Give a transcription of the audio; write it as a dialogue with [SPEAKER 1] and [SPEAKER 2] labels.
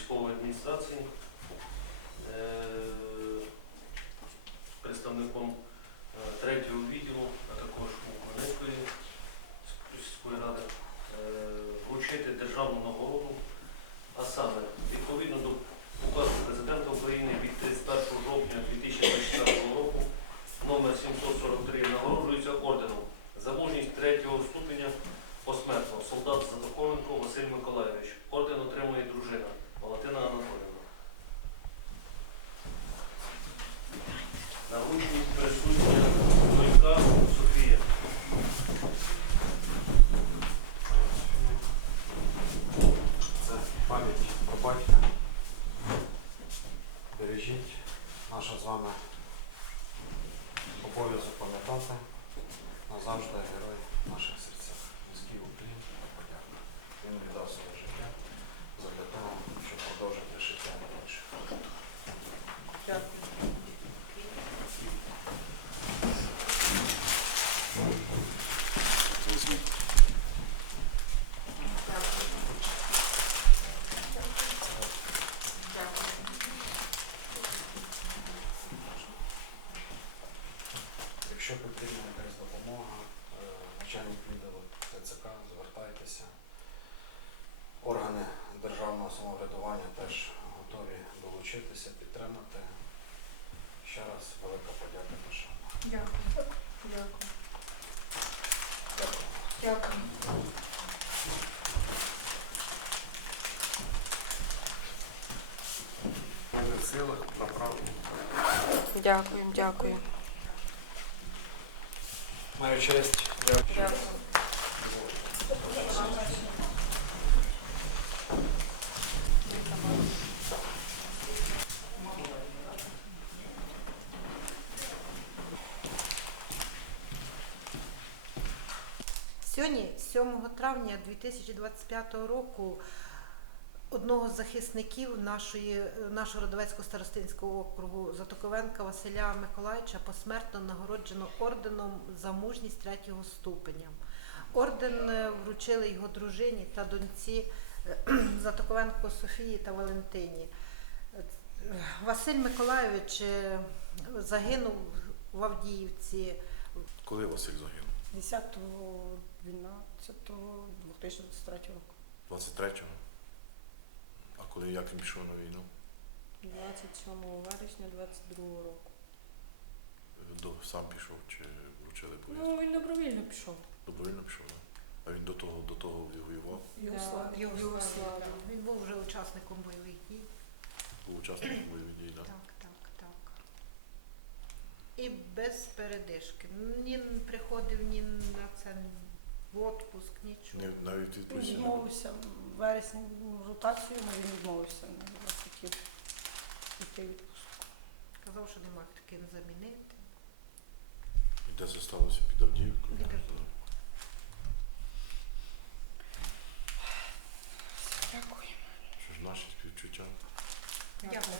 [SPEAKER 1] військової адміністрації, е, представником е, третього відділу, а також Муконецької сільської ради, е, вручити державну нагороду, а саме відповідно до указу президента України від 31 жовтня 2024 року номер 743 нагороджується орденом за мужність третього ступеня посмертно солдат Задоховенко Василь Миколаївич. Орден отримав
[SPEAKER 2] Закарпаття. Бережіть наше з вами обов'язок пам'ятати назавжди герой наших серцях. Міський Україн, подяка. Він віддав своє Якщо потрібна якась допомога, е, начальник відділу ТЦК, звертайтеся. Органи державного самоврядування теж готові долучитися, підтримати. Ще раз велика подяка шана. Дякую.
[SPEAKER 3] Дякую. Дякую. Дякую, дякую.
[SPEAKER 2] Маю честь. Дякую.
[SPEAKER 4] Сьогодні, 7 травня 2025 року, одного з захисників нашої, нашого Родовецького старостинського округу Затоковенка Василя Миколаївича посмертно нагороджено орденом за мужність третього ступеня. Орден е, вручили його дружині та доньці е, Затоковенко Софії та Валентині. Е, Василь Миколайович загинув в Авдіївці
[SPEAKER 5] Коли Василь загинув?
[SPEAKER 6] 10.12.2023 року.
[SPEAKER 5] 23-го? Коли як він пішов на війну?
[SPEAKER 3] 27 вересня 22 року.
[SPEAKER 5] До, сам пішов чи вручили повістку? Ну,
[SPEAKER 3] він добровільно пішов.
[SPEAKER 5] Добровільно пішов, так? А він до того, до того воював,
[SPEAKER 6] Югославія. Югославії.
[SPEAKER 4] Він був вже учасником бойових дій.
[SPEAKER 5] був учасником бойових дій, так?
[SPEAKER 4] Так, так, так. І без передишки. Ні приходив ні на це в отпуск, нічого.
[SPEAKER 5] Не, навіть відпустив. відмовився
[SPEAKER 6] вересні ну, ротацію, але він відмовився не хотів йти в.
[SPEAKER 4] Казав, що нема ким замінити.
[SPEAKER 5] І де це сталося під Авдіївкою? Під Авдіївкою.
[SPEAKER 6] Дякую.
[SPEAKER 5] Що ж наші співчуття?
[SPEAKER 4] Дякую.